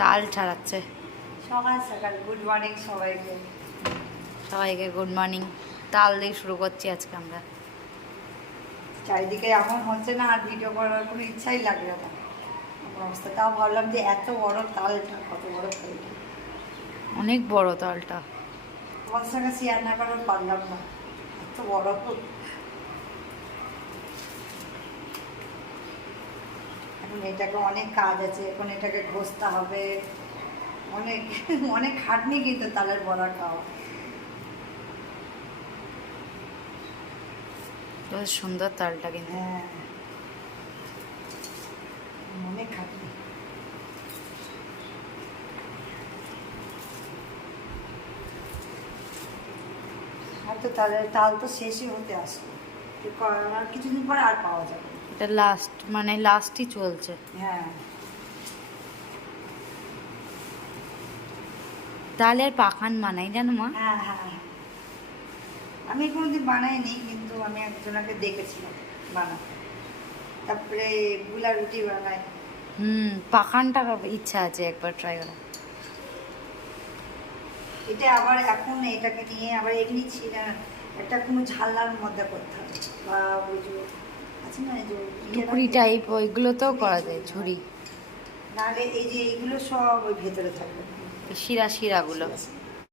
তাল ছাড়াচ্ছে। সকাল সকাল গুড মর্নিং সবাইকে। সবাইকে গুড মর্নিং। তাল দিয়ে শুরু করছি আজকে আমরা। চারিদিকে এমন হচ্ছে না, আর ভিডিও করার কোনো ইচ্ছাই লাগবে না অবস্থা। তাও ভাবলাম যে এত বড় তালটা, কত বড় তালটা, অনেক বড় তালটা। তোমার সঙ্গে শেয়ার না করার পারলাম না, এত বড়। এখন এটাকে অনেক কাজ আছে, এখন এটাকে ঘষতে হবে, অনেক অনেক খাটনি কিন্তু তালের বড়া খাওয়া। বেশ সুন্দর তালটা কিন্তু। হ্যাঁ, অনেক খাটনি। আর তো তাল তো শেষই হতে আসবে, আর কিছুদিন পরে আর পাওয়া যাবে। এটা লাস্ট, মানে লাস্টই চলছে। হ্যাঁ, তালের পাখান বানাই জানো মা? হ্যাঁ হ্যাঁ, আমি কোনোদিন বানাইনি, কিন্তু আমি একজনকে দেখেছিলাম বানাতে। তারপরে গুলা রুটি বানাই। পাখানটা ইচ্ছা আছে একবার ট্রাই করা। এটা আবার এখন এটাকে নিয়ে আবার এমনি ছিল একটা কোনো ঝালনার মধ্যে করতে হবে, বা ওই যে আছে না, এই যে টুকরি টাইপ ওইগুলো তো করা যায়, ঝুড়ি। নাহলে এই যে এইগুলো সব ওই ভেতরে থাকবে, শিরাগুলো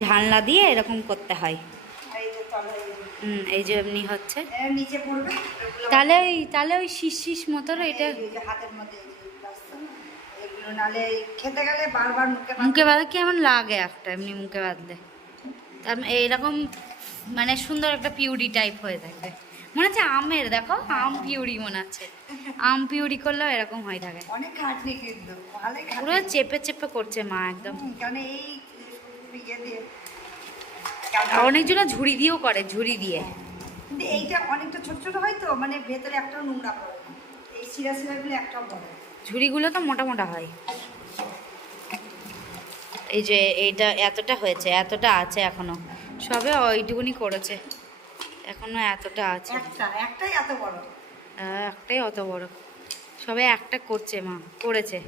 ঝালনা দিয়ে এরকম করতে হয়। আর এই যে তলায় এই যে এমনি হচ্ছে। এর নিচে পড়বে। তাহলে ওই শীষ মতো এটা এই যে হাতের মধ্যে এই যে রাস্তা না, এগুলো নাহলে খেতে গেলে বারবার মুখে বাঁধলে কেমন লাগে একটা, এমনি মুখে বাঁধলে তার এইরকম মানে সুন্দর একটা পিউরি টাইপ হয়ে থাকবে। মনে হচ্ছে আমের, দেখো আম পিউরি মনে হচ্ছে। আম পিউরি করলেও এরকম হয়ে থাকে। অনেক খাটনি কিন্তু, অনেক পুরো চেপে চেপে করছে মা একদম। কারণ এই ইয়ে দিয়ে অনেকজনা ঝুড়ি দিয়েও করে, ঝুড়ি দিয়ে। কিন্তু এইটা অনেকটা ছোট ছোট হয় তো, মানে ভেতরে একটাও নোংরা পড়ে না, এই শিরাগুলো একটাও পড়ে না। ঝুড়িগুলো তো মোটা মোটা হয়। এই যে এইটা এতটা হয়েছে, এতটা আছে এখনো, সবে ওইটুকুনি করেছে, এখনো এতটা আছে। একটাই এত বড়। একটাই অত বড়, সবে একটা করছে মা, করেছে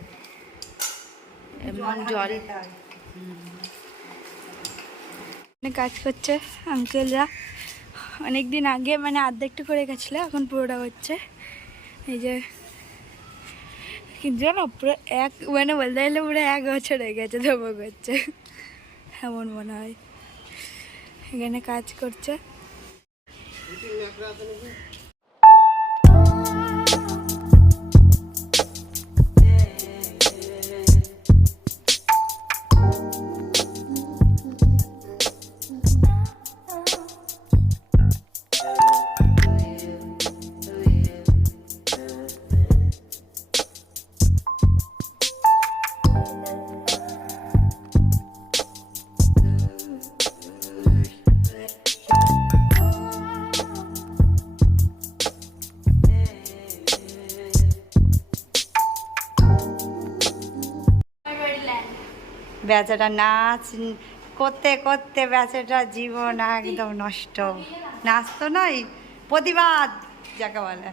এমন জল। কাজ করছে আঙ্কেলরা, অনেক দিন আগে মানে অর্ধেকটা করে গেছিলো, এখন পুরোটা হচ্ছে। এই যে কিন্তু জানো পুরো এক মানে বলতে গেলে পুরো 1 বছর হয়ে গেছে ধোবো করছে, এমন মনে হয়। এখানে কাজ করছে। বেচারা নাচ করতে করতে বেচারা জীবন একদম নষ্ট। নাচ তো নয়, প্রতিবাদ যাকে বলে।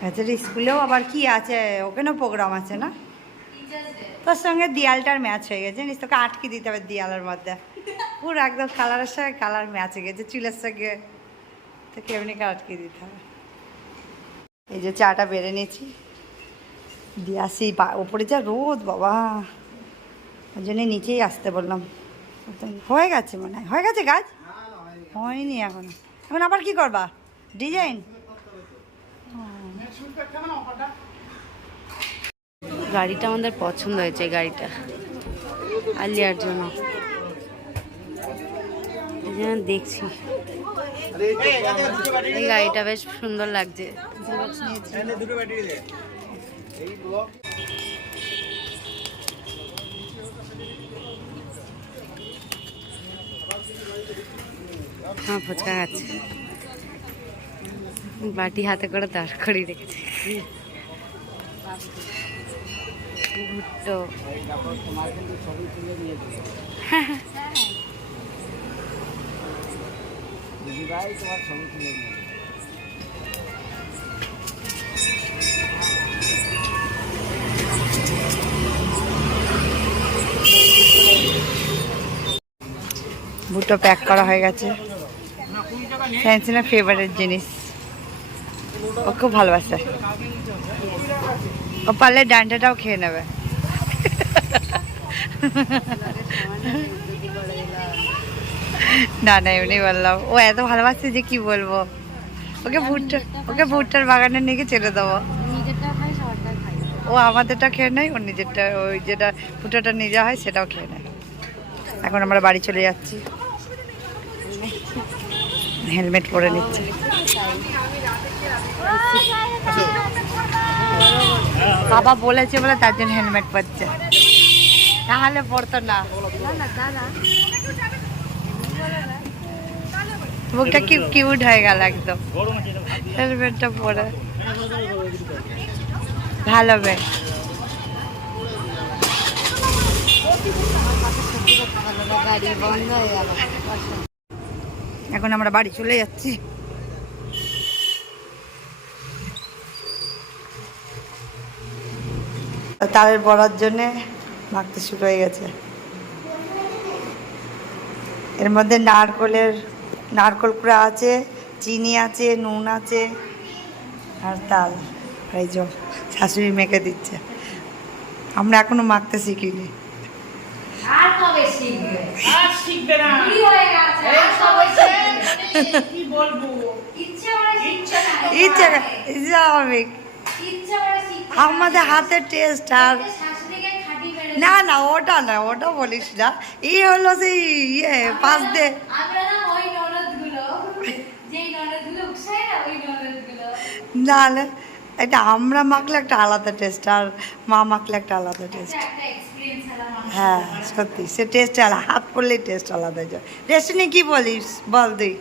বেচারা স্কুলেও আবার কি আছে, ওখানেও প্রোগ্রাম আছে না, তোর সঙ্গে দেয়ালটার ম্যাচ হয়ে গেছে জানিস, তোকে আটকে দিতে হবে দেয়ালের মধ্যে, পুরো একদম কালারের সঙ্গে কালার ম্যাচ হয়ে গেছে, চুলের সঙ্গে তোকে এমনিকে আটকে দিতে হবে। এই যে চাটা বেড়ে নিয়েছি, দিয়ে আসি, ওপরে যা রোদ বাবা, ওই জন্যে নিচেই আসতে বললাম। হয়ে গেছে মনে হয়, হয়ে গেছে কাজ, হয়নি এখন। এখন আবার কি করবা, ডিজাইন? গাড়িটা আমাদের পছন্দ হয়েছে, এই গাড়িটা আলিয়ার জন্য, এই জন্য দেখছি। এই গাড়িটা বেশ সুন্দর লাগছে। হ্যাঁ, ফুচকা খাচ্ছে, বাটি হাতে করে দাঁড় করিয়ে রেখেছে। ভুট্টো দুটো প্যাক করা হয়ে গেছে। স্যান্সিনা ফেভারিট জিনিস, ও খুব ভালোবাসে। ও পারলে ডান্ডাটাও খেয়ে নেবে। না না, এমনি বললাম, ও এত ভালোবাসে যে কি বলবো। ওকে ভুট্টার বাগানে নিয়ে গিয়ে ছেড়ে দেবো। ও আমাদেরটা খেয়ে নেয়, ওর নিজেরটা, ওই যেটা ভুট্টাটা নিয়ে যাওয়া হয় সেটাও খেয়ে নেয়। এখন আমরা বাড়ি চলে যাচ্ছি, হেলমেট পরে নিচ্ছে। বাবা বলেছে বলে তার জন্য হেলমেট পরছে, তাহলে পড়তো না। বুকটা কি কিউট হয়ে গেল একদম হেলমেটটা পরে। ভালো বে। এখন আমরা বাড়ি চলে যাচ্ছি। তারের বড়ার জন্যে মাখতে শুরু হয়ে গেছে। এর মধ্যে নারকল কুড়া আছে, চিনি আছে, নুন আছে আর তাল। এই যে শাশুড়ি মেখে দিচ্ছে, আমরা এখনো মাখতে শিখিনি। আর কবে শিখবে? আর শিখবে না। কি হয়ে গেছে? আর কবে শিখবে? কি বলবো? ইচ্ছা করে শিখছে না। স্বাভাবিক, ইচ্ছা করে শিখছে। আমাদের হাতের টেস্ট। আর শাশুড়িকে খাটি মেরে না না, ওটা না, ওটা বলিস না। হলো সেই পাঁচ দে। আমরা না ওই ননদগুলো, যেই ননদগুলো উকসায় না, ওই ননদগুলো। না না, এটা আমরা মাখলে একটা আলাদা টেস্ট, আর মা মাখলে একটা আলাদা টেস্ট। একটা এক্সপেরিয়েন্স হলো মানুষ। হ্যাঁ সত্যি, সে টেস্ট আলাদা, হাত পড়লেই টেস্ট আলাদা যায়। টেস্ট নিয়ে কী বলিস বল তুই?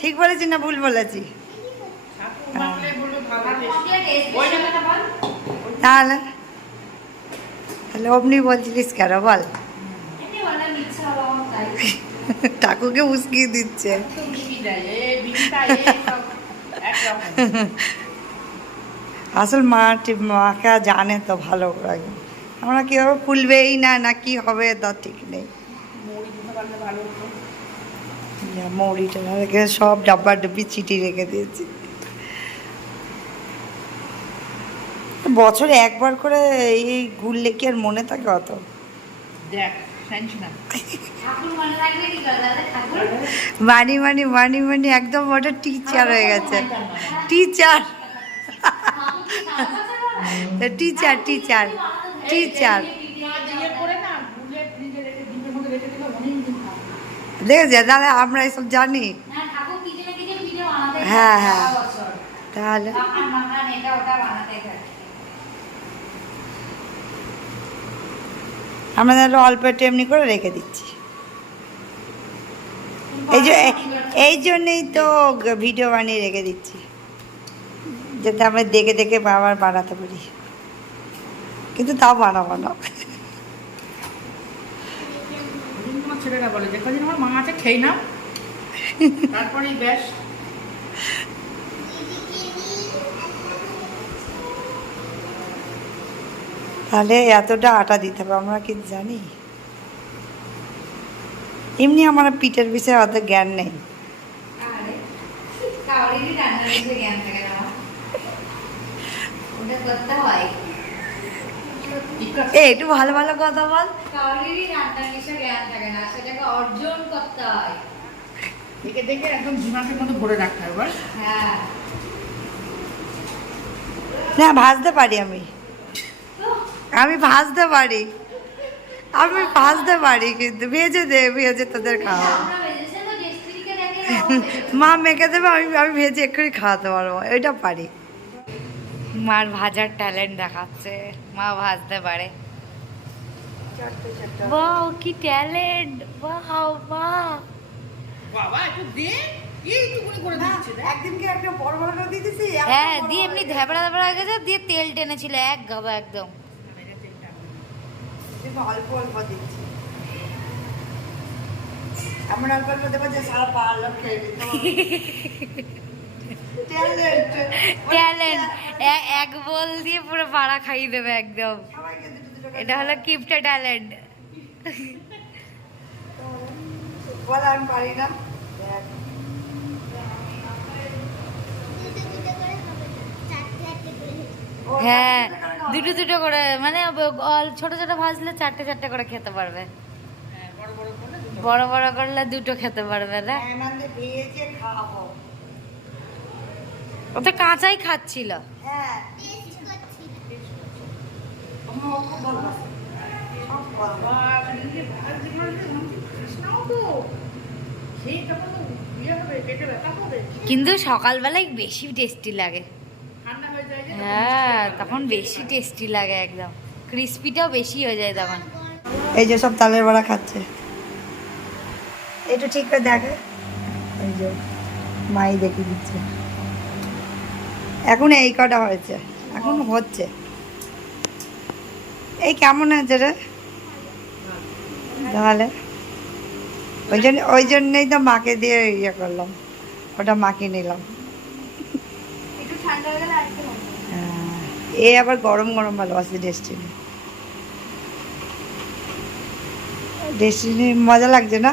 ঠিক বলেছি না ভুল বলেছি? মাখলে বলবে ভালো টেস্ট। চকলেট এসে না বল। তাহলে তাহলে অমনি বলছিলিস কেন বল? এমনি বলা ইচ্ছা হলো আমার তাই। টাকুকে উস্কিয়ে দিচ্ছে। আসল মাকে জানে তো ভালো করে, আমরা কীভাবে ফুলবেই না, না কি হবে তা ঠিক নেই। মৌরিটা রেখে সব ডাব্বা ডুব্বি চিটি রেখে দিয়েছি। বছরে একবার করে এই গুড়লে কি আর মনে থাকে অত? দেখ স্যান্সিনা ঠাকুর মনে রাখবে কি করে দাদা? ঠাকুর মানি একদম ওটা টিচার হয়ে গেছে। টিচার টিচার টিচার টিচার দিয়ে করে না ভুলে ফ্রিজে রেখে ডিমের মধ্যে রেখে দিলে অনেক দিন থাকে। দেখেছে দাদা, আমরা এসব জানি। না ঠাকুর কিছু না কিছু ভিডিও বানাতে থাকে হ্যাঁ, হ্যাঁ। সারা বছর। তাহলে মাখান এটা ওটা বানাতে থাকে। আমরা তাহলে অল্প একটু এমনি করে রেখে দিচ্ছি। এই জন্যই তো ভিডিও বানিয়ে রেখে দিচ্ছি, যাতে আমরা দেখে দেখে আবার বানাতে পারি, কিন্তু তাও বানাবো না। আমার ছেলেরা বলে যে কদিন আমার মা আছে খেয়ে নাও, তারপরেই ব্যাস। তাহলে এতটা আটা দিতে হবে, আমরা কি জানি? এমনি আমার পিঠের বিষয়ে অত জ্ঞান নেই। আরে কাউরিরই রান্নার বিষয়ে জ্ঞান থাকে না। ওটা করতে হয়। একটু ভালো ভালো কথা বল। কাউরিরই রান্নার বিষয়ে জ্ঞান থাকে না, সেটাকে অর্জন করতে হয়। দেখে দেখে একদম ঝিমাকের মতো ভরে রাখতে হবে বল। হ্যাঁ। না, ভাজতে পারি আমি ভাজতে পারি, কিন্তু ভেজে তোদের খাওয়া। আমরা ভেজেছে তো ডেস্টিনিকে দেখে মা মেখে দেবে, আমি ভেজে এক্ষুনি খাওয়াতে পারবো, এটা পারি। মার ভাজার ট্যালেন্ট দেখাচ্ছে, মা ভাজতে পারে। বাহ কি ট্যালেন্ট, বাহ বাহ। বাবা একটু দে, এইটুকুনি করে দিচ্ছে দেখ। একদিনকে একটা বড় বড় করে দিয়ে দিছি। হ্যাঁ, দিয়ে এমনি ধ্যাবড়া হয়ে গেছে, দিয়ে তেল টেনেছিল এক গাবা একদম। অল্প অল্প দিচ্ছি, এমন অল্প অল্প দেবো যে সারা পাড়া খেয়ে ট্যালেন্ট। এক বল দিয়ে পুরো পাড়া খাইয়ে দেবে একদম। এটা হলো কিপটা ট্যালেন্ট। বল আমি পারি না। দেখ। ও, হ্যাঁ, দুটো দুটো দুটো করে মানে ছোট ছোট ভাজলে চারটে চারটে করে খেতে পারবে, হ্যাঁ, বড় বড় করলে দুটো। বড় বড় করলে দুটো খেতে পারবে না। মেহমানদের ভেজে খাওয়াবো। ও তো কাঁচাই খাচ্ছিল। হ্যাঁ, আমার ও খুব ভালোবাসে। সব ভালো। বাবা, নিজে ভাজতে ভাজতে মাংস খাস নাও তো। সেই তখন তো ইয়ে হবে, পেটে ব্যথা হবে। কিন্তু সকালবেলায় বেশি টেস্টি লাগে। ঠান্ডা হয়ে যায় যে, হ্যাঁ, তখন বেশি টেস্টি লাগে, একদম ক্রিস্পিটাও বেশি হয়ে যায় তখন। এই যে সব তালের বড়া খাচ্ছে, একটু ঠিক করে দেখে। এই যে মাই দেখিয়ে দিচ্ছে। এখন এই কটা হয়েছে, এখন হচ্ছে। এই কেমন হয়েছে রে? তাহলে ওই জন্যই তো মাকে দিয়ে ইয়ে করলাম, ওটা মাকে নিলাম। একটু ঠান্ডা হয়ে গেলে আরেকটু হবে। হ্যাঁ, এ আবার গরম গরম ভালোবাসে ডেস্টিনি। ডেস্টিনি মজা লাগছে না?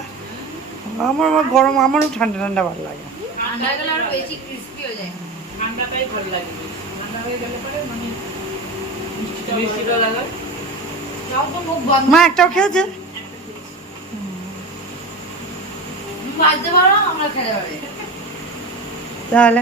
আমার আবার গরম, আমারও ঠান্ডা ঠান্ডা ভালো লাগে। ঠান্ডা হয়ে গেলে আরো বেশি ক্রিস্পি হয়ে যায়। ঠান্ডাটাই ভালো লাগে বেশি। ঠান্ডা হয়ে গেলে পরে মানে মিষ্টিটা লাগে। তাও তো মুখ বন্ধ। মা একটাও খেয়েছে? ভাজতে পারো, আমরা খেতে পারি। তাহলে